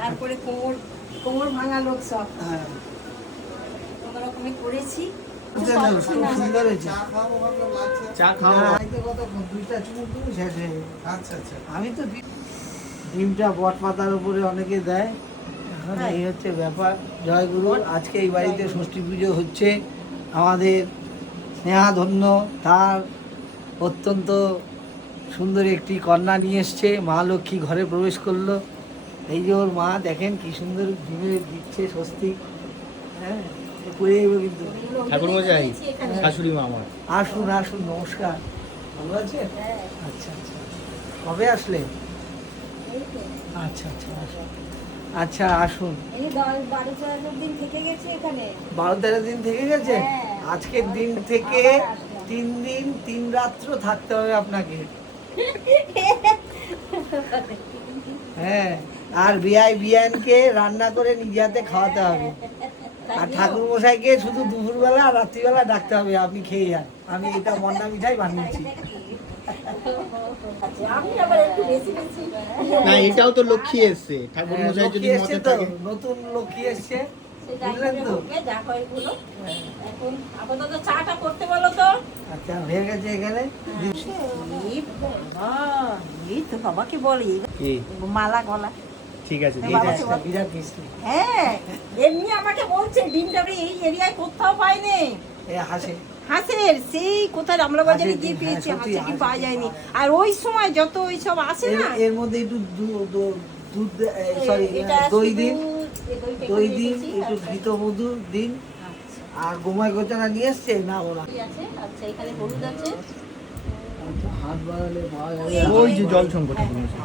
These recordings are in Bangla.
তারপরে কোমর ভাঙা লোক সব কোনো রকমে করেছি। সুন্দর হয়েছে। চা খাবো। আমি তো ডিমটা বট পাতার উপরে অনেকে দেয়, এখন এই হচ্ছে ব্যাপার। জয় গুরু। আজকে এই বাড়িতে ষষ্ঠী পুজো হচ্ছে। আমাদের স্নেহাধন্য তার অত্যন্ত সুন্দর একটি কন্যা নিয়ে এসছে। মা লক্ষ্মী ঘরে প্রবেশ করলো। এই যে ওর মা, দেখেন কি সুন্দর ডিমে দিচ্ছে স্বস্তি। হ্যাঁ, করে যাবো কিন্তু। ঠাকুরমশাই, শাশুড়ি মা আমার। আসুন আসুন, নমস্কার। ভালো আছেন? আচ্ছা আচ্ছা, কবে আসলে? আচ্ছা আচ্ছা আসুন। আচ্ছা আসুন। 12-13 দিন থেকে গেছে এখানে। 12-13 দিন থেকে গেছে। আজকের দিন থেকে 3 দিন 3 রাত্র থাকতে হবে আপনাকে। হ্যাঁ, আর বিআইনকে রান্না করে নিজে হাতে খাওয়াতে হবে। আর ঠাকুর মশাইকে শুধু দুপুরবেলা আর রাত্রিবেলা ডাকতে হবে, আপনি খেয়ে যান। আমি এটা মন্না মিঠাই বানিয়েছি। না, এটাও তো লক্ষ্মী এসছে। ঠাকুরমশাই যদি মতে থাকে। নতুন লক্ষ্মী এসছে, বুঝলেন তো? এখন আপাতত চাটা করতে বলো তো। আচ্ছা, হয়ে গেছে এখানে। এই তো বাবাকে বলি কি? মালা গলা। ঠিক আছে, এই দিয়ে দাও। গাছটা বিরাট মিষ্টি। হ্যাঁ, এমনি আমাকে বলছে ডিমটা এই এরিয়ায় কোথাও পাইনি। এ হাসে। হাঁসের সেই কোথায় আমরা বাজারে হাঁসের গিয়ে ডিম, পেয়েছি, হ্যাঁ, সত্যি হাঁসের ডিম পাওয়া হাঁসের যায়নি। ডিম। আর ওই সময় যত ওই সব আসে না, এর মধ্যে একটু দুধ সরি এটা দই শুধু দিন, দইটা দই করে দিন, রেখেছি। একটু আচ্ছা, ঘৃত মধু দিন। আচ্ছা, আর গোমাই গোচানা নিয়ে এসছে না ওরা। ঠিক আছে। আচ্ছা, এখানে হলুদ আছে। হাত বাড়ালে পাওয়া যাবে। ওই যে জল সংকট ঠাকুরমশাই।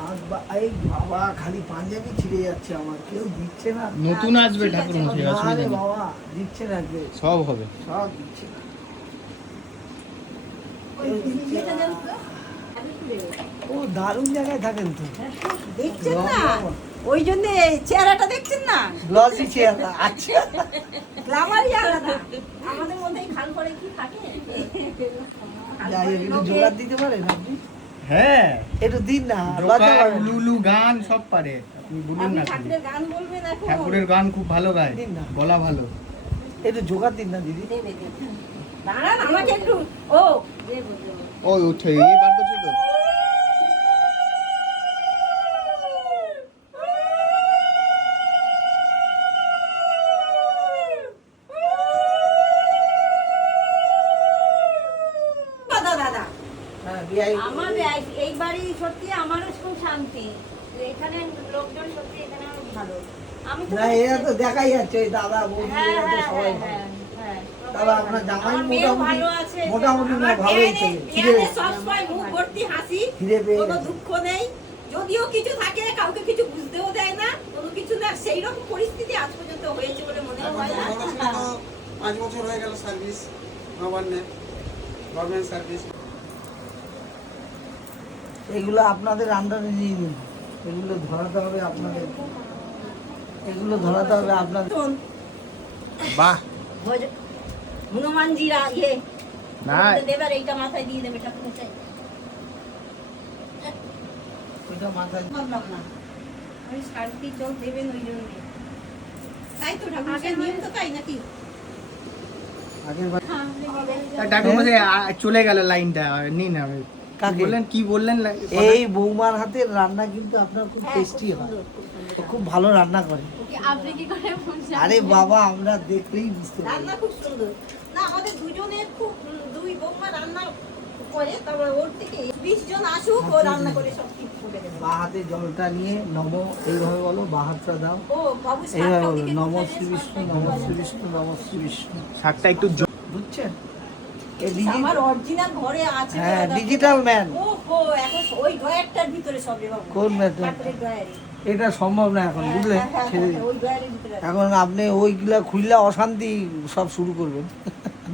এই বাবা, খালি পাঞ্জাবি ছিঁড়ে যাচ্ছে আমার, কেউ দিচ্ছে না। নতুন আসবে ঠিক আছে, ঠাকুরমশাই, না অসুবিধা রে নেই। বাবা, দিচ্ছে না কেউ, সব হবে। সব দিচ্ছে না। ওই ইয়েটা দেন তো। ও দারুণ জায়গায় থাকেন তো। দেখছেন না, ওই জন্য চেহারাটা দেখছেন না, গ্লসি চেহারা। আচ্ছা, গ্ল্যামারই আলাদা। আমাদের মধ্যে এই খাল করে কি থাকে? যাই হোক, একটু জোগাড় দিতে পারেন আপনি? হ্যাঁ, একটু দিন না, লজ্জা দোকান, পাবেন না। লুলু, গান সব পারে। আপনি বলুন আপনি না খালি। ঠাকুরের গান বলবেন এখন? ঠাকুরের গান খুব ভালো গায়, দিন না। গলা ভালো। একটু জোগাড় দিন না দিদি। দেবে দেবে। দাঁড়ান, আমাকে একটু ও দেবো দেবো। ওই উঠে এবার করছো তো। দাদা দাদা, হ্যাঁ, বিআই। আমার এই বাড়ি সত্যি আমারও খুব শান্তি। এখানে লোকজন সত্যি এখানে অনেক ভালো। আমি তো না, এরা তো দেখাই যাচ্ছে, ওই দাদা বৌদি হ্যাঁ এরা তো হ্যাঁ সবাই হ্যাঁ ভালো। হ্যাঁ। তবে আপনার জামাই আমার মেয়েও মোটামুটি ভালো আছে। মোটামুটি না, আমার ভালোই মেয়ে ছেলে। মেয়ে সবসময় মুখ ভর্তি হাসি, খিদে পেয়ে কোনো গেছে। দুঃখ নেই। যদিও কিছু থাকে, কাউকে কিছু বুঝতেও দেয় না, কোনো কিছু না। সেই রকম পরিস্থিতি আজ পর্যন্ত হয়েছে বলে মনে হয় না। 5 বছর হয়ে গেল সার্ভিস নবান্নে, গভর্নমেন্ট সার্ভিস। এগুলো আপনাদের আন্ডারে নিয়ে নিন, এগুলো ধরাতে হবে আপনাদের, এগুলো ধরাতে হবে আপনাদের। শোন, বাহ, হনুমানজিরা ইয়ে না। দেবার এইটা মাথায় দিয়ে দেবে ঠাকুর চাই। ওইটা মাথায়। বললাম না, আমি শান্তি চোখ দেবেন ওই জন্য। তাই তো ঠাকুর নিয়ম তো তাই নাকি? আগের বার ঠাকুরমশাই চলে গেল লাইনটা। নিন, আমি কাকে? বললেন কি বললেন? এই বৌমার হাতের রান্না কিন্তু আপনার খুব টেস্টি হয়, খুব ভালো রান্না করে। আপনি কি করে বুঝছেন? আরে বাবা, আমরা দেখলেই বুঝতে পারি। রান্না খুব সুন্দর। না, আমাদের দুজনের খুব দুই বৌমা রান্না করে, তারপর ওর থেকে 20 জন আসুক, ও রান্না করে সব ঠিক করে দেবে। বা হাতে জলটা নিয়ে নম, এইভাবে বলো, বা হাতটা দাও, ও বাবু এইভাবে সাতটার বলো, দিকে নম ঢুকে শ্রী যায়, বিষ্ণু, সাতটার নম দিকে শ্রী যায়। বিষ্ণু, নম শ্রী বিষ্ণু। শাকটা একটু বুঝছেন? এই ডিজি, আমার অরিজিনাল ঘরে আছে। হ্যাঁ, ডিজিটাল ম্যান। ও হো, এখন ওই ড্রয়ারটার ভিতরে সব রে বাবু। কোন ম্যাথ? ঠাকুরের ড্রয়ারে। এটা সম্ভব না এখন, বুঝলেন? ছেড়ে দিন। ওই ড্রয়ারের ভিতরে আছে। এখন আপনি ওইগুলা খুললে অশান্তি সব শুরু করবেন।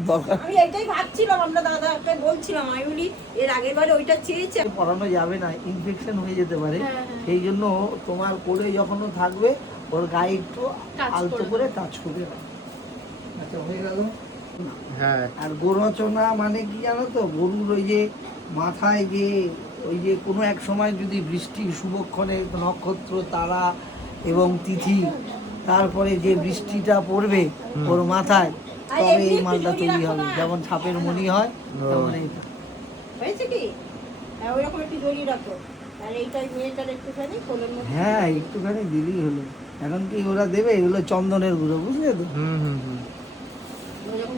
দরকার আমি এটাই ভাবছিলাম, আমরা দাদাকে বলছিলাম, আমি বলি এর আগের বারে ওইটা চেয়েছে। পড়ানো যাবে না, ইনফেকশন হয়ে যেতে পারে। হ্যাঁ, হ্যাঁ। সেই জন্য তোমার করে যখন ও থাকবে, ওর গায়ে একটু Touch আলতো করে করে টাচ করে দাও। আচ্ছা, হয়ে গেল। হ্যাঁ। আর গোরচনা মানে কি জানো তো? গরুর ওই যে মাথায় যে ওই যে কোনো এক সময় যদি বৃষ্টির শুভক্ষণে নক্ষত্র তারা এবং তিথি তারপরে যে বৃষ্টিটা পড়বে ওর মাথায় তবে এই মালটা তৈরি হবে, যেমন ছাপের মণি হয় তেমন এইটা। হয়েছে কি? হ্যাঁ, ওইরকম একটু জড়িয়ে রাখো। আর এইটাই মেয়েটার একটুখানি কোলের মধ্যে। হ্যাঁ একটুখানি দিলেই হলো। এখন কি ওরা দেবে, এগুলো চন্দনের গুঁড়ো, বুঝলে তো? ওইরকম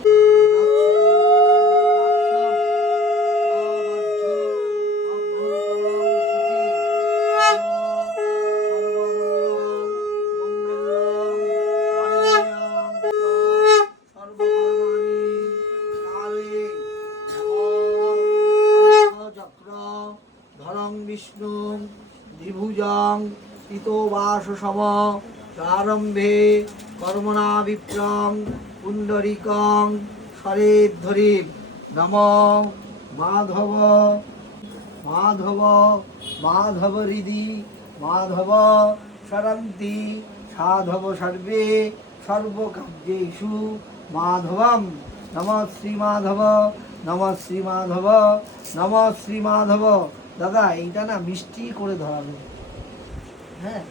বিষ্ণু দ্বিভুজং পিতোবাস সম প্রারম্ভে কর্মণা বিপ্রং পুণ্ডরিকং সরেদ্ধরি নম মাধব মাধব মাধব হৃদি মাধব সরন্তি সাধব সর্বে সর্বকার্যেষু মাধবম নম শ্রী মাধব নম শ্রী মাধব নম শ্রী মাধব। দাদা এইটা না মিষ্টি করে ধরাবে, হ্যাঁ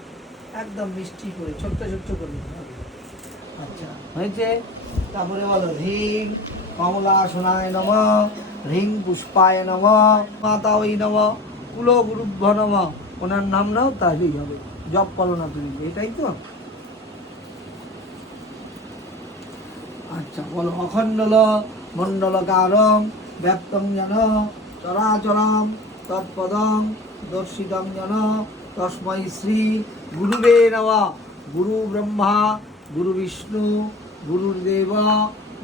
একদম মিষ্টি করে ছোট্ট ছোট্ট করে ধরাবে। আচ্ছা হয়েছে। তারপরে বলো হ্রিং কমলাসনায় নম, হ্রিং পুষ্পায় নম, মাতা ওই নম, কুল গুরুভ্য নম। ওনার নাম নাও তাহলেই হবে, জপ করো না তুমি, এটাই তো। আচ্ছা বলো অখণ্ডল মণ্ডলকারং ব্যাপ্তং যেন চরাচরম তৎপদং দর্শিতং যেন তস্मै শ্রী গুরুবে নমঃ। গুরু ব্রহ্মা গুরু বিষ্ণু গুরুর্দেব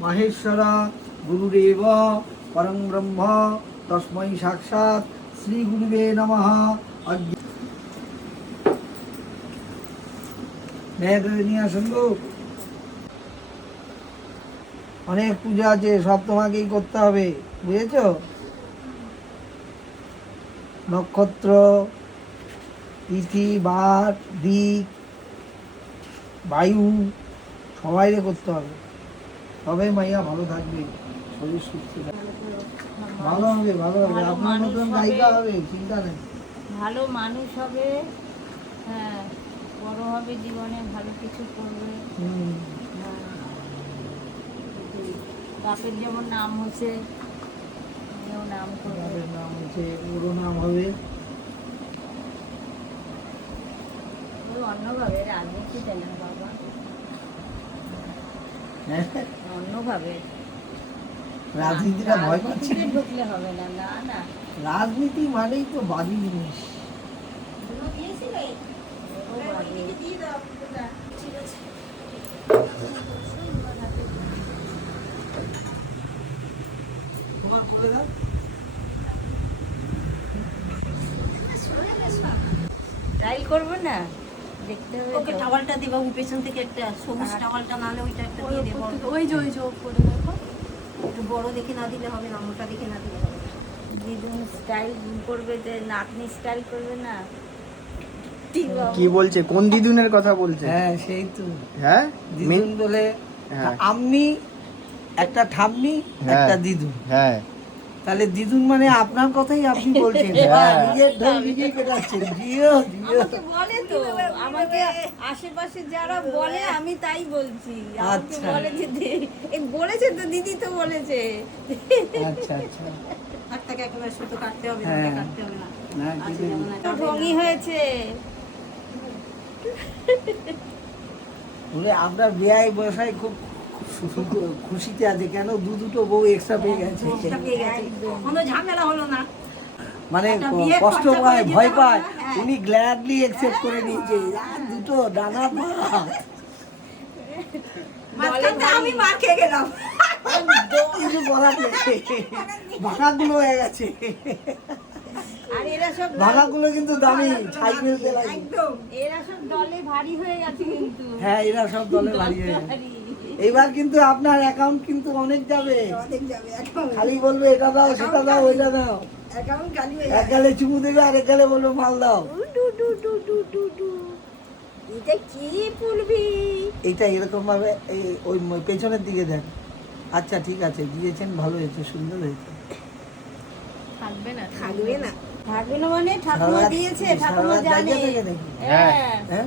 মহেশ্বর গুরুরেব পরং ব্রহ্ম তস্मै সাক্ষাৎ শ্রী গুরুবে নমঃ। মেয়েদের নিয়ে আসুন গো। অনেক পূজা আছে, সব তোমাকেই করতে হবে, বুঝেছো? নক্ষত্র তিথি বার দিক বায়ু সবাইরে করতে হবে, তবে মাইয়া ভালো থাকবে, শরীর সুস্থ থাকবে, ভালো হবে ভালো হবে, আপনার মতন গায়িকা হবে, চিন্তা নেই। ভালো মানুষ হবে, হ্যাঁ বড় হবে, জীবনে ভালো কিছু করবে। বাপের যেমন নাম হচ্ছে এও নাম করবে, বাপের নাম হচ্ছে, ওরও নাম হবে। ওই অন্যভাবে রাজনীতিতে না বাবা, অন্যভাবে রাজনীতিটা ভয় পাচ্ছি, রাজনীতিতে ঢুকলে হবে না, না না রাজনীতি মানেই তো বাজে জিনিস। এগুলো দিয়েছিলে? ওরা ওইদিকে দিয়ে দাও, ওটা। ঠিক আছে। তোমার বলে দাও। ট্রাই করবো না, দেখতে হবে ওকে তো। টাওয়ালটা দিবা, পেছন থেকে একটা সবুজ টাওয়ালটা, নাহলে ওইটা একটা দিয়ে দেবো। ওই যে করে দেখো। একটু বড় দেখে না দিলে হবে না, মোটা দেখে না দিলে হবে না। দিদুন স্টাইল করবে, যে নাতনি স্টাইল করবে না। কি বলছে, কোন দিদুনের কথা বলছে? হ্যাঁ সেই তো, হ্যাঁ দিদুন বলে হ্যাঁ। আম্মি, একটা ঠাম্মি, হ্যাঁ। একটা দিদুন। হ্যাঁ তাহলে দিদুন মানে আপনার কথাই আপনি বলছেন, হ্যাঁ। নিজের ঢোল নিজেই পেটাচ্ছেন। জিও জিও। আমাকে বলে তো, আমাকে আশেপাশে যারা বলে আমি তাই বলছি। আমাকে আচ্ছা। বলে যে এই বলেছে তো, দিদি তো বলেছে। আচ্ছা আচ্ছা, হাতটাকে একেবারে সুতো কাটতে হবে, হ্যাঁ। নইলে কাটতে হবে না। না আছে কিন্তু যেমন তো একটা ঢঙ্গি হয়েছে। বলে আপনার বিয়ে বসায় খুব খুশিতে আছে, কেন দুটো বউ এক্সট্রা পেয়ে গেছে, চেষ্টা পেয়ে গেছে। কোনো ঝামেলা হলো না। মানে একটা বিয়ে কষ্ট খরচা করে পায়, দিতে ভয় হবে পায়, না, হ্যাঁ। উনি গ্ল্যাডলি অ্যাকসেপ্ট করে নিয়েছে। আর দুটো ডানা পা মাঝখানটা আমি মার খেয়ে গেলাম। কিছু করার নেই, ভাগাগুলো হয়ে গেছে। আর এরা সব ভাগাগুলো কিন্তু দামি, ছাই ফেলতে লাগে। একদম। এরা সব দলে ভারী হয়ে গেছে কিন্তু। হ্যাঁ এরা সব দলে ভারী হয়ে গেছে। ভারী। এইবার কিন্তু আপনার অ্যাকাউন্ট কিন্তু অনেক যাবে, অনেক যাবে অ্যাকাউন্ট। খালি বলবে এটা দাও সেটা দাও ওইটা দাও, অ্যাকাউন্ট খালি হয়ে এক যাবে। গালে চুমু দেবে আর এক গালে বলবে মাল দাও। Do do do do do do. এটা কি বলবি? এইটা এরকম ভাবে এই ওই পেছনের দিকে দেন। আচ্ছা ঠিক আছে, দিয়েছেন, ভালো হয়েছে, সুন্দর হয়েছে। থাকবে না থাকবে না। থাকবে না মানে সারা ঠাকুমা রাত- দিয়েছে, সারা ঠাকুমা রাত জানে। জাগিয়ে থাকে নাকি? হ্যাঁ হ্যাঁ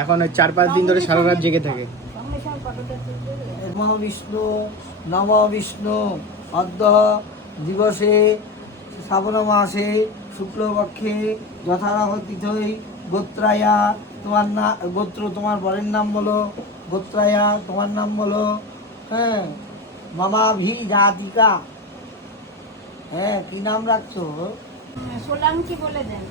এখন ওই 4-5 দিন ধরে সারা রাত জেগে থাকে। সঙ্গে সঙ্গে ফটোটা তুলতে হবে। নম বিষ্ণু নম বিষ্ণু অদ্য দিবসে শ্রাবণ মাসে শুক্লপক্ষে যথারহ তিথই গোত্রায়া, তোমার না গোত্র তোমার বরের নাম বলো, গোত্রায়া তোমার নাম বলো, হ্যাঁ মামাভি জাতিকা, হ্যাঁ কি নাম রাখছো? সোলাঙ্কি বলে দেন।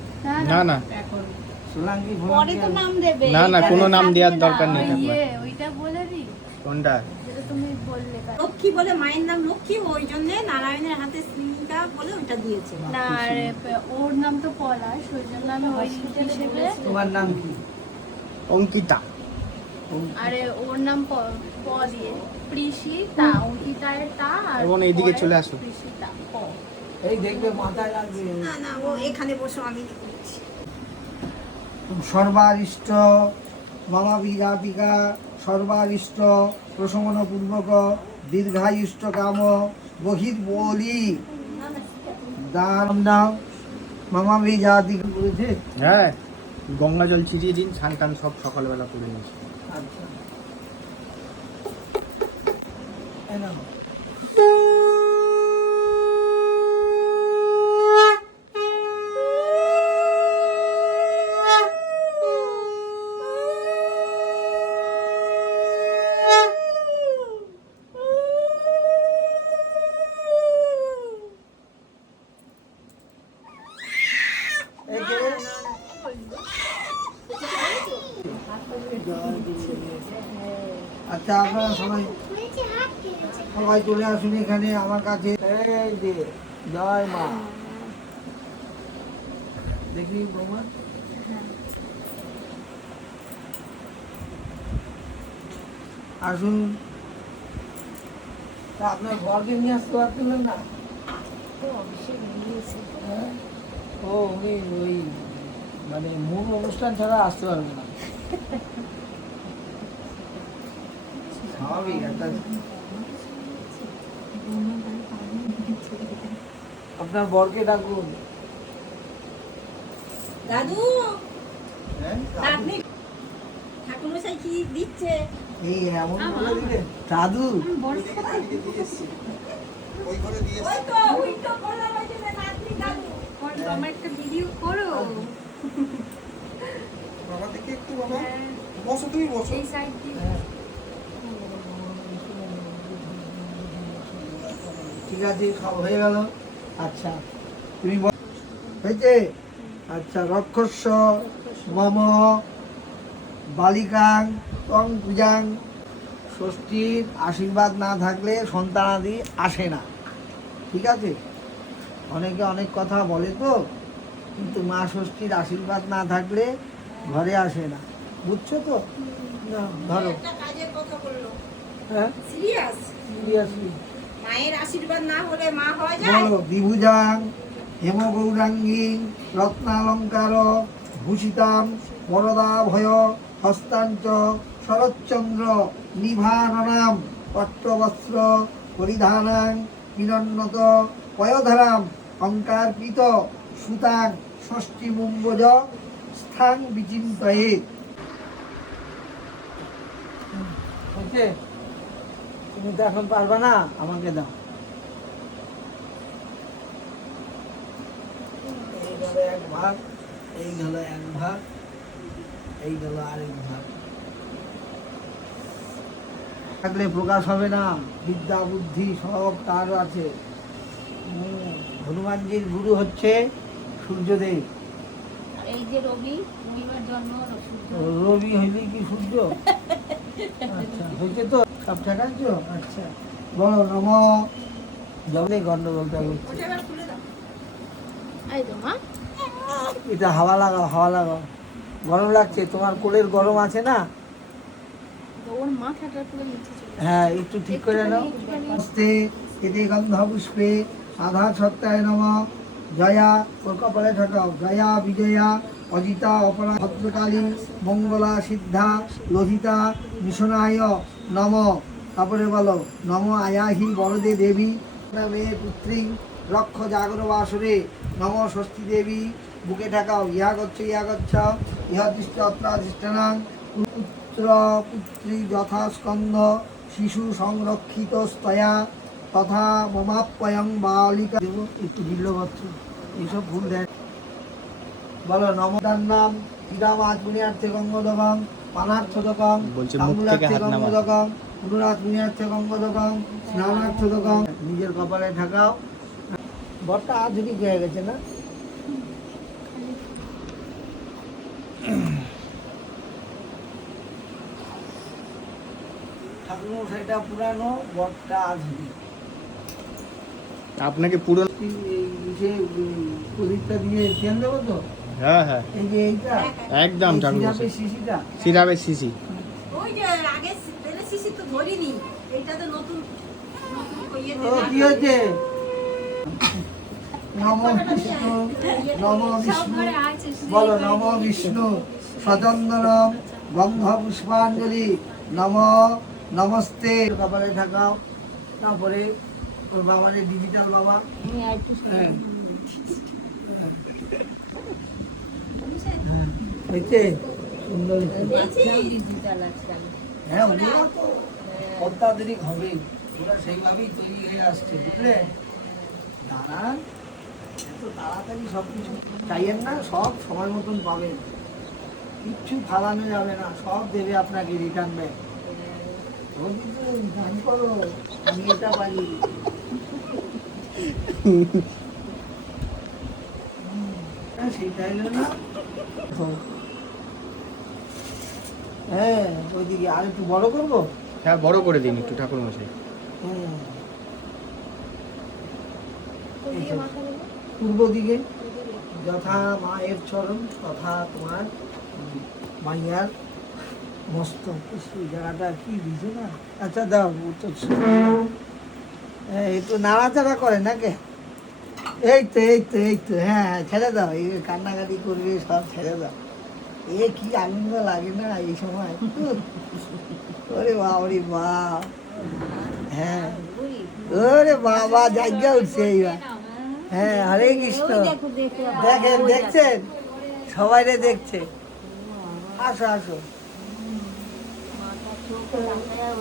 না না এখন সোলাঙ্কি পরে তো নাম দেবে। না না, এটা কোনো নাম থাকবে দেওয়ার না। দরকার নেই। ইয়ে ওইটা বলে দিই কোনটা? যেটা তুমি বললে কাল। লক্ষ্মী বলে মায়ের নাম লক্ষ্মী, ওই জন্য নারায়ণের হাতে সিংটা বলে ওইটা দিয়েছে। না আর ওর নাম তো পলাশ, ওই জন্য আমি ওই হিসেবে। তোমার নাম কি? অঙ্কিতা। আরে ওর নাম প দিয়ে প্রিশিতা, অঙ্কিতায়ের তা আর এবং এইদিকে পরের চলে আসো। প্রিশিতা প। এই দেখবে মাথায় লাগবে। না না, ও এখানে বসে আমি করছি। সর্বারিষ্ট মামা বিঘাতিকা সর্বারিষ্ট প্রশমন পূর্বক দীর্ঘায়ুষ্ট কাম বহির বলি দান নাম মামা বিঘাতিকা বলেছে। হ্যাঁ, গঙ্গা জল ছিটিয়ে দিন, স্নান টান সব সকালবেলা করে নিয়েছি। আচ্ছা এই নাও। এই যে, আচ্ছা আপনারা সবাই সবাই চলে আসুন এখানে আমার কাছে। এই যে জয় মা, দেখি বৌমা আসুন। তা আপনার ঘরকে নিয়ে আসতে পারছিলেন না? হ্যাঁ? ও উনি ওই মানে মূল অনুষ্ঠান ছাড়া আসতে পারবে না। স্বাভাবিক একটা। আপনার বরকে ডাকুন। দাদু, হ্যাঁ? আপনি ঠাকুরমশাই কি দিচ্ছে? এই এমন বলে দিলেন দাদু। ওই ঘরে দিয়ে ওই তো উইটো করলাম ওই জন্য নাতনি দাদু। আমার একটা ভিডিও করো বাবা দেখি একটু, বাবা বসো, তুমি বসো। এই সাইড দিয়ে। ঠিক আছে, সব হয়ে গেল। আচ্ছা তুমি হয়েছে? আচ্ছা রক্ষস্য মম বালিকাং তং পূজাং। ষষ্ঠীর আশীর্বাদ না থাকলে সন্তানাদি আসে না, ঠিক আছে? অনেকে অনেক কথা বলে তো, কিন্তু মা ষষ্ঠীর আশীর্বাদ না থাকলে ঘরে আসে না, বুঝছো তো? না ধরো। একটা কাজের কথা বললো, হ্যাঁ সিরিয়াস। সিরিয়াসলি মায়ের আশীর্বাদ না হলে মা হওয়া যায়? বলো। বিভুজাং হেমগৌরাঙ্গী রত্নালঙ্কার ভূষিতাম বরদা ভয় হস্তাঞ্চ শরৎচন্দ্র নিভাননাম পট্টবস্ত্র পরিধানাং বিনন্নত পয়ধরাম অঙ্কার্পিত সুতাং ষষ্ঠী মুম্বজ স্থান বিচিন্তয়ে। ওকে, তুমি তো এখন পারবা না, আমাকে দাও। এই গেল এক ভাগ, এই গেল এক ভাগ, এই গেল আরেক ভাগ। থাকলে প্রকাশ হবে না, বিদ্যা বুদ্ধি সব তার আছে। হনুমানজির গুরু হচ্ছে সূর্যদেব। আর এই যে রবি, রবিবার জন্ম সূর্য। রবি হইলে কি সূর্য? আচ্ছা হয়েছে তো, সব ঠিক আছে। আচ্ছা বলো নম। জলে গন্ডগোলটা হচ্ছে। ওটা এবার খুলে দাও। এই তো মা এটা হাওয়া লাগাও, হাওয়া লাগাও। গরম লাগছে, তোমার কোলের গরম আছে না? ওর মাথাটা পুরো নিচে চলে হ্যাঁ একটু ঠিক করে নাও। হস্তে এতে গন্ধ পুষ্পে আধা সত্তায় নম। জয়া ওর কপালে ঠাকাও। জয়া বিজয়া অজিতা অপরা ভদ্রকালী মঙ্গলা সিদ্ধা লোহিতা মিশনায় নম। তারপরে বলো নম আয়াহি বরদে দেবী মে পুত্রী রক্ষ জাগর বাসরে নম ষষ্ঠী দেবী বুকে ঠাকাও ইহা গচ্ছ ইহদৃষ্ট অত্রাধিষ্ঠানাং পুত্র পুত্রী যথা স্কন্ধ শিশু সংরক্ষিত স্তয়া তথা মমাপ্যয়ং বালিকা একটু বিল্লবচ্ছ এইসব ভুল দেন। বলো নমদার নাম শ্রীরাম আত্মনিয়ার্থে গঙ্গোদকং পানার্থদকং বলছে মুখ থেকে তাম্বুলার্থে হাত নামা। গঙ্গোদকং পুনরাত্মনিয়ার্থে গঙ্গোদকং স্নানার্থদকং। নিজের কপালে ঠাকাও। বরটা আধুনিক হয়ে গেছে না? ঠাকুর সেটা পুরানো, বরটা আধুনিক। আপনাকে পুরো প্রদীপটা দিয়ে তেল দেবো তো? হ্যাঁ হ্যাঁ এই যে এইটা একদম ঠাকুর সিরাপের মশাই শিশিটা সিরাপের শিশি। ওই যে আগে তেলের শিশি তো ধরিনি, এইটা তো নতুন নতুন ইয়েতে ও কি হচ্ছে? নম বিষ্ণু নম বিষ্ণু বলো নম বিষ্ণু সচন্দনম গন্ধ পুষ্পাঞ্জলি নম নমস্তে। কপালে ঠাকাও। তারপরে ওর বাবার ডিজিটাল বাবা। আমি আর একটু হ্যাঁ হয়েছে সুন্দর হয়েছে। ডিজিটাল আজকাল। হ্যাঁ ওগুলো তো অত্যাধুনিক হবে, ওরা সেইভাবেই তৈরি হয়ে আসছে বুঝলে। দাঁড়ান, এত তাড়াতাড়ি সব কিছু চাইয়েন না, সব সময় মতন পাবেন, কিচ্ছু ফালানো যাবে না, সব দেবে আপনাকে রিটার্ন ব্যাক। ও কিন্তু গান করো, আমি এটা পারি। সেইটা এলো না। হ্যাঁ ওইদিকে আর একটু বড় করবো। হ্যাঁ বড় করে দিন একটু ঠাকুর মশাই। হুম। পূর্ব দিকে যথা মায়ের চরণ তথা তোমার মাইয়ার মস্তক। এই জায়গাটা কি দিছে না? আচ্ছা দাও উত্তর। হ্যাঁ একটু নাড়াচাড়া করে নাকি? এই তো এই তো এই তো হ্যাঁ হ্যাঁ ছেড়ে দাও, এই কান্নাকাটি করবে সব ছেড়ে দাও। এ কি আনন্দ লাগে না এই সময়। ওরে বাবরে বাপ, হ্যাঁ ওরে বাবা জায়গা উঠছে এইবার। হ্যাঁ হরে কৃষ্ণ। দেখো দেখো দেখেন দেখছেন, সবাই রে দেখছে। আসো আসো। মাথা চোখ তাকায়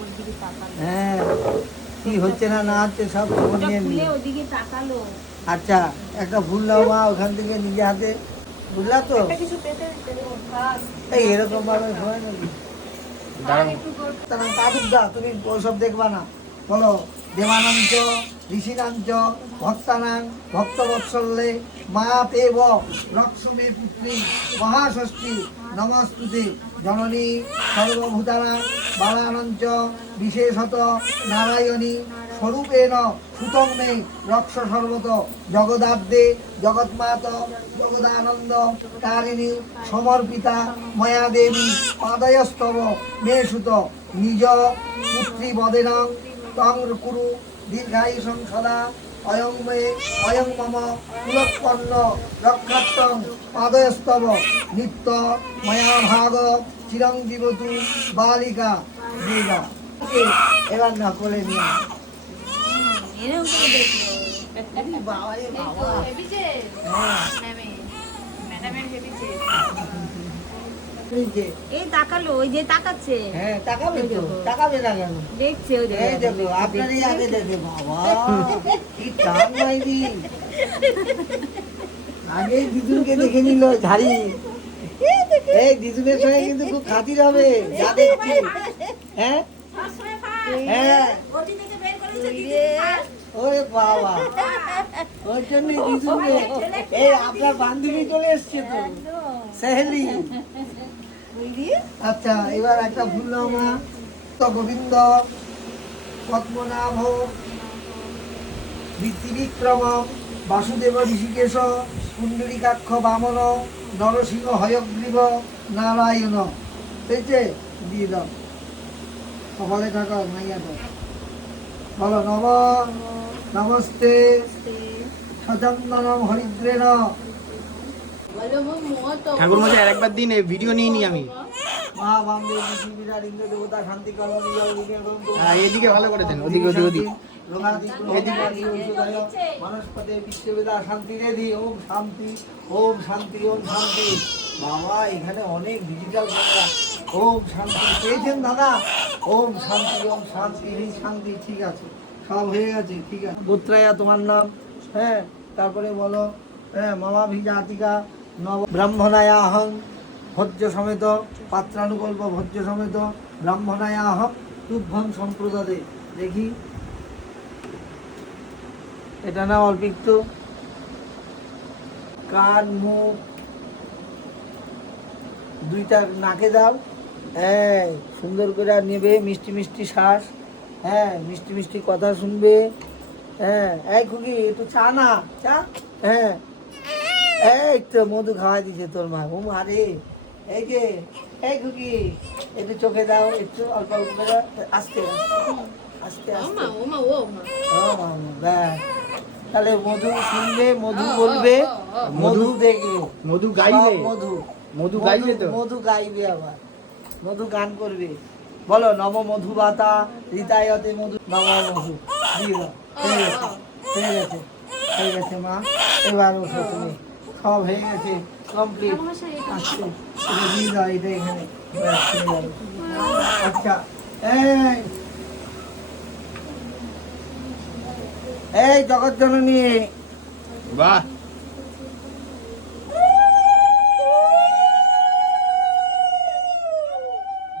ওর দিকে তাকালো। হ্যাঁ কি হচ্ছে না না হচ্ছে সব খবর ওটা নিয়ে খুলে নিই। ওদিকে তাকালো। আচ্ছা একটা ফুল দাও মা ওখান থেকে নিজে হাতে, বুঝলা তো? এই এরকম ভাবে হয় নাকি? কাটুক দা, তুমি ওইসব দেখবা না। বলো দেবানাঞ্চ ঋষিনাঞ্চ ভক্তানাং ভক্তবৎসল্যে মা দেব লক্ষ্মী পুত্রী মহাষষ্ঠী নমস্তুতে জননী সর্বভূতানাং বালানাঞ্চ বিশেষত নারায়ণী স্বরূপেণ সুতং মে রক্ষ সর্বত জগদাদ্যে জগৎমাত জগদানন্দ কারিণী সমর্পিতা ময়া দেবী পাদয়স্তব মে সুত নিজ পুত্রী বদেনং তং কুরু দীর্ঘায়ুষং সদা অয়ং মে অয়ং মম কুলোৎপন্ন রক্ষাত্তং পাদয়স্তব নিত্য ময়া ভাগ চিরঞ্জীবতু বালিকা দিগা। এবার না করে নিয়ে এরকম করে দেখলো। বাবা রে বাবা। হ্যাঁ ম্যাডামের হেবিছে এই যে এই তাকালো, ওই যে তাকাচ্ছে। হ্যাঁ তাকাবে তো, তাকাবে না কেন? দেখছে ওই এই দেখো আপনারই আগে দেখে বাবা কি টান মাইরি। আগে দিদুনকে দেখে নিল ঝাড়ি। এই দিদুনের সঙ্গে কিন্তু খুব খাতির হবে যা দেখছি। হ্যাঁ সবসময় ফার্স্ট। হ্যাঁ ওটি থেকে বের করে দিয়েছে দিদি ফার্স্ট। ওরে বাবা, ওই জন্যই দিদুনকে। এই আপনার বান্ধবী চলে এসছে তো, সেহেলি। আচ্ছা এবার একটা ভুল নাও মা। তো গোবিন্দ পদ্মনাভ বিক্রম বাসুদেব ঋষিকেশ কুণ্ডলিকাক্ষ বামন নরসিংহ হয়গ্রীব নারায়ণ। বুঝছে? দিয়ে দাও সকালে থাকা মাইয়া দাও। বলো নম নমস্তে সচন্দনম হরিদ্রেণ। বলো মো তো ঠাকুর মশাই আর একবার দিন ভিডিও নিয়ে নি আমি। মা বামদেব পৃথিবীরা ইন্দ্র দেবতা শান্তি কর্ম নিজল দিকে এবং হ্যাঁ, এদিকে ভালো করেছেন, ওদিকে ওদিকে ওদিকে। বনস্পতি বিশ্ববেদা শান্তি রেধি ওম শান্তি ওম শান্তি ওম শান্তি। বাবা এখানে অনেক ডিজিটাল ক্যামেরা। ওম শান্তি পেয়েছেন দাদা? ওম শান্তি ওম শান্তি এই শান্তি। ঠিক আছে, সব হয়ে গেছে, ঠিক আছে। গোত্রায়া তোমার নাম, হ্যাঁ। তারপরে বলো, হ্যাঁ, মামা ভিজাতিকা নব ব্রাহ্মণায়া অহং ভোজ্য সমেত পাত্রানুকল্প ভোজ্য সমেত ব্রাহ্মণায়া অহং তুভ্যং সম্প্রদাদে। দেখি এটা না অল্প একটু কান মুখ দুইটা নাকে দাও, হ্যাঁ, সুন্দর করে নেবে মিষ্টি মিষ্টি শ্বাস, হ্যাঁ, মিষ্টি মিষ্টি কথা শুনবে, হ্যাঁ। এই খুকি একটু চা না, চা, হ্যাঁ। এই তো মধু খাওয়াই দিছে তোর মা। ও মা রে, এই যে, এই খুকি একটু চোখে দাও, একটু অল্প অল্প করে, আস্তে আস্তে আস্তে। ব্যাস। তাহলে মধু শুনবে, মধু বলবে, মধু দেখবে, মধু গাইবে, সব মধু মধু গাইবে তো। মধু গাইবে, আবার মধু গান করবে। বলো নব মধুবাতা হৃদয়তে মধু নব মধু দিয়ে দাও। হয়ে গেছে, হয়ে গেছে, হয়ে গেছে মা। এবার ওঠো তুমি, সব হয়ে গেছে, কমপ্লিট। আচ্ছা, এটা দিয়ে দাও, এটা এখানে। ব্যাস, হয়ে গেল। আচ্ছা, এই জগৎ জননী, বাহ,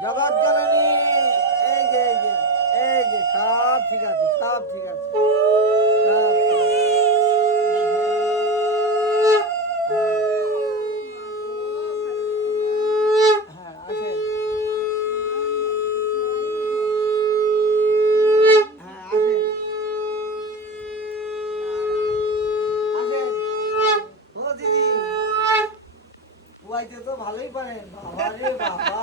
জগৎ জননী, এই যে এই যে এই যে সব ঠিক আছে, সব ঠিক আছে, সব ঠিক আছে। হ্যাঁ, আসেন। হ্যাঁ, আসেন। আসেন। ও দিদি, বুয়াইতে তো ভালোই পারেন। বাবা রে বাবা।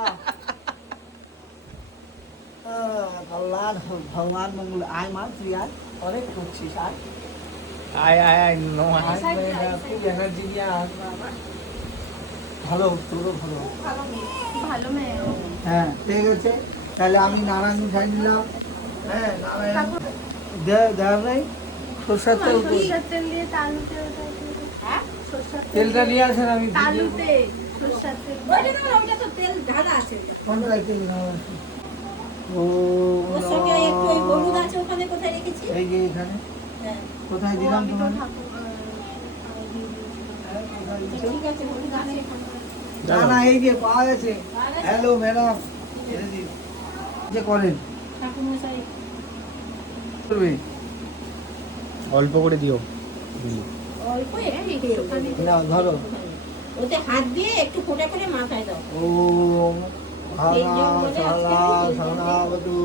কল্যাণ হোক, ভগবান মঙ্গল। আয় মা, তুই আয়, অনেক করছিস, আয় আয় আয় আয়, নো আয়। আয়, খুব এনার্জি নিয়ে আয়। ভালো, তোরও ভালো। ভালো মেয়ে ও। হ্যাঁ, ঠিক আছে। তাহলে আমি নারায়ণ মিঠাই নিলাম, হ্যাঁ, নারায়ণ দেওয়া নেই, সরষের তেল। সরষের তেল দিয়ে তালুতে ওটা দিয়ে। হ্যাঁ, সরষের তেলটা নিয়ে আসেন, আমি তালুতে সরষের তেল। ওইটা না, ওইটা তো তেল ঢালা আছে ওটা। কোনটা তেল নেওয়া আছে? ও ওর সঙ্গে একটু ওই হলুদ আছে, ওখানে কোথায় রেখেছি? এই যে এখানে হ্যাঁ। কোথায় ও, দিলাম আমি তো তোমার? ঠাকুর হ্যাঁ, কোথায় দিছো? ঠিক আছে, হলুদ আছে এখানে। না না, এই যে পাওয়া গেছে। হ্যালো ম্যাডাম, যে করেন ঠাকুরমশাই করবে অল্প করে দিও। অল্প একটু তেল। না, ধরো। ওতে হাত দিয়ে একটু ফোঁটা করে মাথায় দাও। ওম সহনাবতু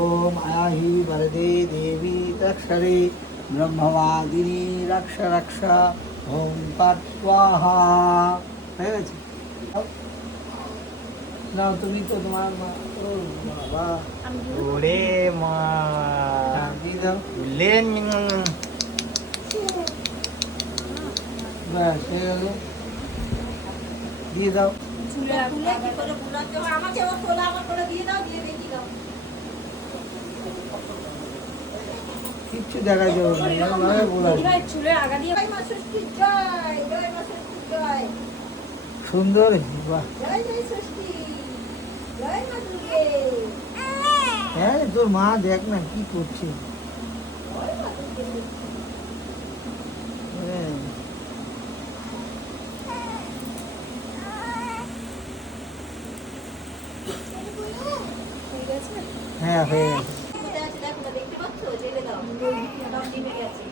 ওম আয়াহি বরদে দেবী তক্ষরে ব্রহ্মবাদিনী রক্ষ রক্ষ ওম তৎস্বাহা। হয়ে গেছে? না, তুমি তো তোমার মা। ও বাবা, ওরে মা, দিয়ে দাও। লেন। ব্যাস, হয়ে গেল। দিয়ে দাও। চুলে তুলে কি করে বুলাতে হয়? আমাকে ও তোলা আমার করে দিয়ে দাও, দিয়ে দেখি দাও। কিচ্ছু দেখা যাবে না, এরকমভাবে বলা যায়। চুলের আগা দিয়ে জয় মা ষষ্ঠীর জয়, জয় মা ষষ্ঠীর জয়, সুন্দর, বাহ। জয় জয় ষষ্ঠী, জয় মা দুর্গে, হ্যাঁ, তোর মা দেখ না কি করছে। জয় মা দুর্গে। হ্যাঁ। হয়ে গেছে? হ্যাঁ, হয়ে গেছে। কোথায় আছে দেখো না, দেখতে পাচ্ছ? জেলে দাও। সব নিভে গেছে।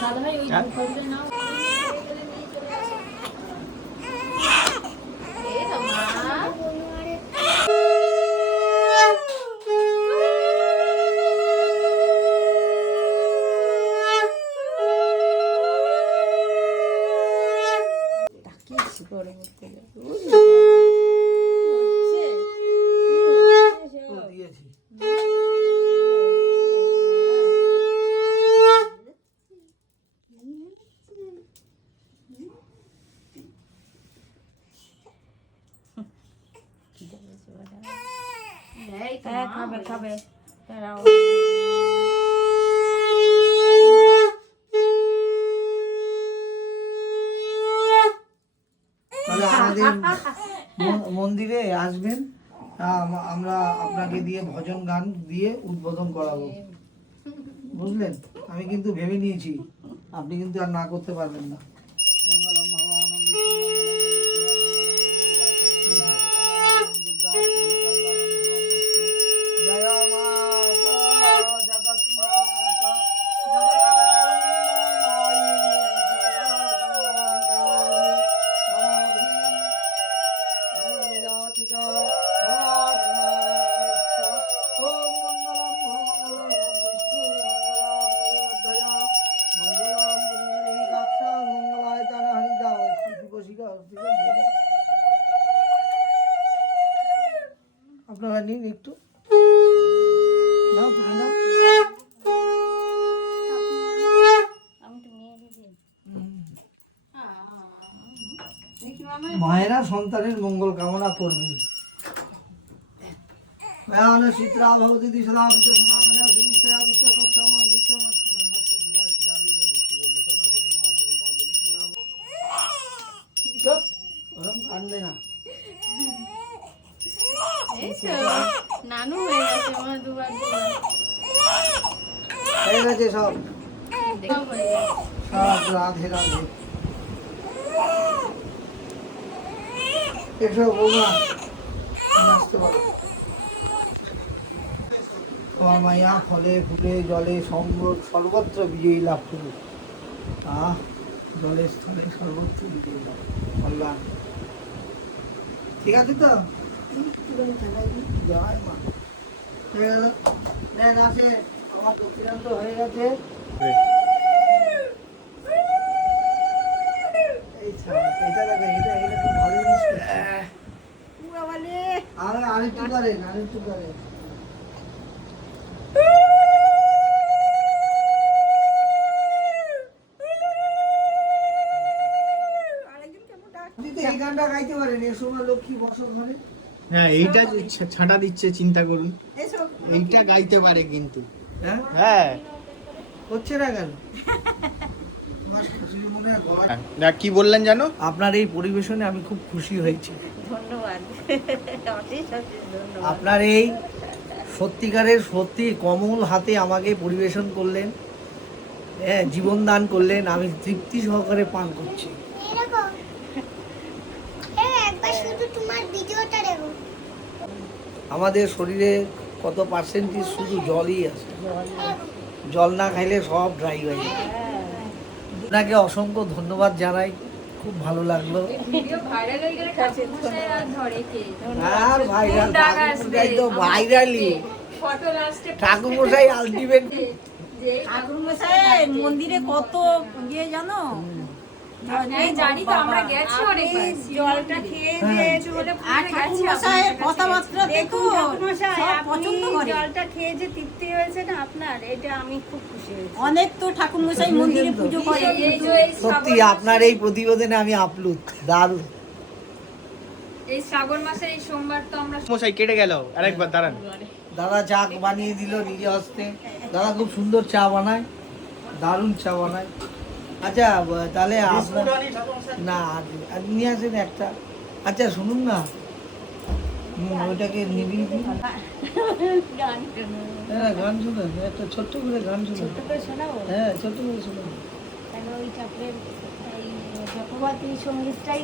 দাদা ভাই ওই দুপুরে নাও। হয়ে গেলে নিয়ে চলে আসো। এই দাও মা। ডাকিয়েছি পরবর্তী হচ্ছে? কি ও, হচ্ছে? দিয়েছি। হ্যাঁ খাবে খাবে দাঁড়াও। তাহলে আমাদের মন্দিরে আসবেন, আমরা আপনাকে দিয়ে ভজন গান দিয়ে উদ্বোধন করাবো, বুঝলেন? আমি কিন্তু ভেবে নিয়েছি, আপনি কিন্তু আর না করতে পারবেন না। মঙ্গলম ভবানম বিষ্ণু জয় মাতা জগৎ মাতা আপনারা নিন একটু, নাও তুমি নাও। আমি তো নিয়ে দিদি। মায়েরা সন্তানের মঙ্গল কামনা করবে। চিত্রা ভগবতী দিশা কান্দে না। এই তো নানু হয়ে গেছে আমার দুবার হয়ে গেছে সব, দেখা হয়ে গেছে। সব রাধে রাধে। এসো বৌমা, আসতে পারো। তোমার মায়া ফলে ফুলে জলে সর্বত্র বিজয়ী লাভ করুক। জলে স্থলে সর্বত্র বিজয়ী লাভ কল্যাণ। ঠিক আছে তো? জয় মা। হয়ে গেল, নেন আছে আমার দক্ষিণান্ত হয়ে গেছে। এই ছাড়া, এটা দেখো, এটা খুব ভালো জিনিস করছে। আরেকটু করেন, আরেকটু করেন। আপনি তো এই গানটা গাইতে পারেন, এর সময় লক্ষ্মী বসত ঘরে। হ্যাঁ এইটা যে ছাঁটা দিচ্ছে চিন্তা করুন, এইটা গাইতে পারে কিন্তু। হ্যাঁ, হ্যাঁ হচ্ছে না কেন? আমার শাশুড়ি মনে হয় গলায়- না কি বললেন জানো? আপনার এই পরিবেশনে আমি খুব খুশি হয়েছি। ধন্যবাদ, অশেষ অশেষ ধন্যবাদ। আপনার এই সত্যিকারের সত্যি কমল হাতে আমাকে পরিবেশন করলেন, হ্যাঁ, জীবন দান করলেন, আমি তৃপ্তি সহকারে পান করছি। আমাদের শরীরে কত পার্সেন্টেজ শুধু জলই আছে, জল না খাইলে সব ড্রাই হয়ে যায়। আপনাকে অসংখ্য ধন্যবাদ জানাই, খুব ভালো লাগলো। আর ভাইরাল ঠাকুরমশাই তো ভাইরালি, ঠাকুরমশাই আলটিমেট। ঠাকুরমশাই মন্দিরে কত ইয়ে জানো, জানি তো, আমরা গেছি অনেকবার। জলটা খেয়ে যে আর ঠাকুরমশাইয়ের কথাবার্তা দেখো সব পছন্দ করে। জলটা খেয়ে যে তৃপ্তি হয়েছে না আপনার, এটা আমি খুব খুশি হয়েছি। অনেক তো ঠাকুরমশাই মন্দিরে পুজো করে। সত্যি আপনার এই প্রতিবেদনে আমি আপ্লুত, দারুণ। এই শ্রাবণ মাসের এই সোমবার তো আমরা মশাই কেটে গেল, আরেকবার দাঁড়ান। দাদা চা বানিয়ে দিল নিজে হস্তে। দাদা খুব সুন্দর চা বানায়, দারুণ চা বানায়। আচ্ছা তাহলে আপনার না আর নিয়ে আসেন একটা। আচ্ছা শুনুন না, ওইটাকে নিবি, গান শোনো, হ্যাঁ গান শুনুন, একটা ছোট্ট করে গান শুনুন। ছোট্ট করে শোনাবো। হ্যাঁ ছোট্ট করে শুনুন। তাহলে ওই ঠাকুরের এই চক্রবর্তী সঙ্গীতটাই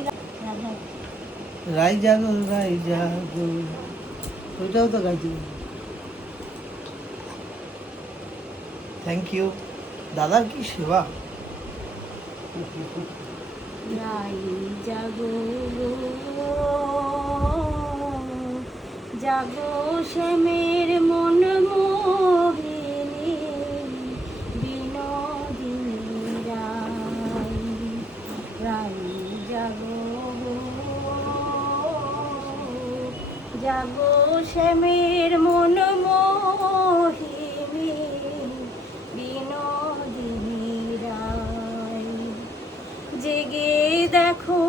রাই জাগো রাই জাগো, ওইটাও তো গাইতে। থ্যাংক ইউ, দাদার কি সেবা। রাই জাগো জাগো শ্যামের মন মোহিনী বিনোদিনী রাই, রাই জাগো জাগো শ্যামের মন মোহিনী বিনোদিনী রাই, জেগে দেখো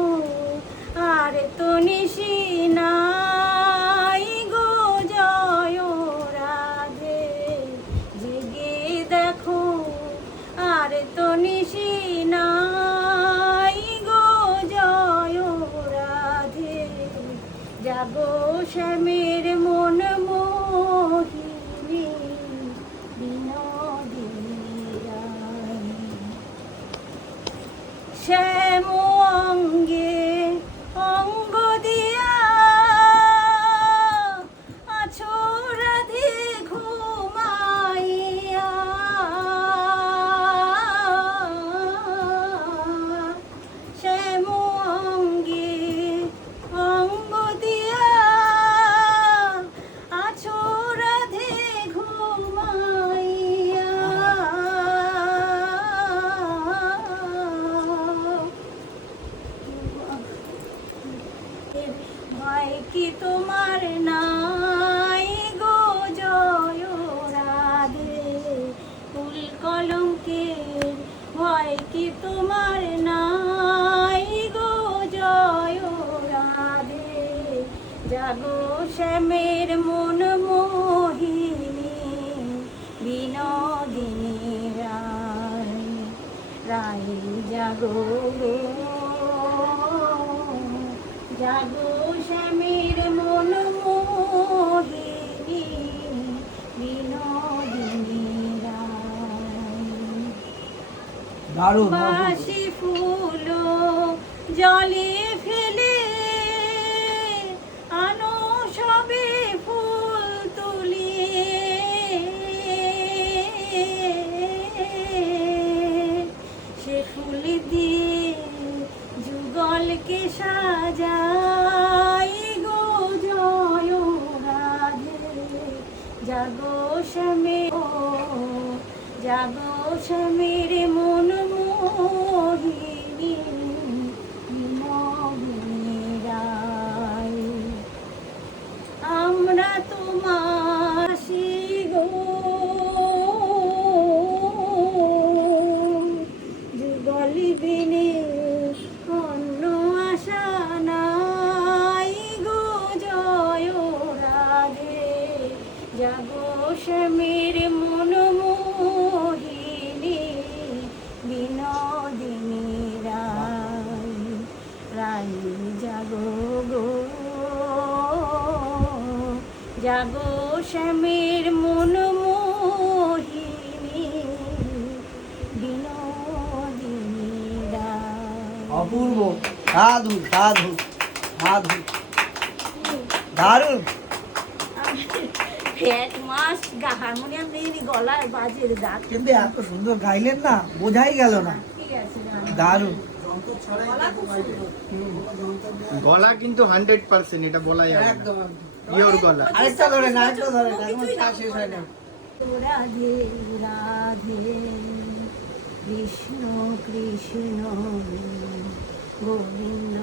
আর তো নিশি নাই জাগো শ্যামের মন মোহিনী বিনোদিনী রানী। শ্যাম অঙ্গে অঙ্গ দিয়া আছো রাধে ঘুমাইয়া। শ্যাম অঙ্গে অঙ্গ দিয়া আছো রাধে ঘুমাইয়া। ভয় কি তোমার নাই গো জয় রাধে, ফুল কলঙ্কের ভয় কি তোমার নাই গো জয় রাধে। জাগো শ্যামের মন মোহিনী বিনোদিনী রায়। রায় জাগো গো, জাগো শ্যামের মন মোহিনী বিনোদিনী রায়। দারুণ বাসি ফুল জলে ফেলে আনো সবে ফুল তুলিয়ে। সে ফুল দিয়ে যুগলকে সাজাই গো জয় রাধে। জাগো শ্যামে, জাগো শ্যামের মন মোহিনী বিনোদিনী রায়। আমরা তোমার আশি গো, যুগল বিনে অন্য আশা নাই গো জয় রাধে। জাগো শ্যামের মন মোহিনী বিনোদিনী রায়। রায় জাগো গো, জাগো শ্যামের মন মোহিনী বিনোদিনী রায়। অপূর্ব, সাধু সাধু সাধু, দারুণ। এক মাস হারমোনিয়াম নেই, গলার বাজে গান। কিন্তু এত সুন্দর গাইলেন না, বোঝাই গেল না। ঠিক আছে, দারুণ। যন্ত্র ছাড়াই কিন্তু বাইরে গলা কিন্তু 100%, এটা বলা যাবে না। একদম পিওর গলা। আরেকটা ধরেন, আরেকটা ধরেন, এখন কাজ শেষ হয় না। রাধে রাধে কৃষ্ণ কৃষ্ণ গোবিন্দ গোবিন্দ।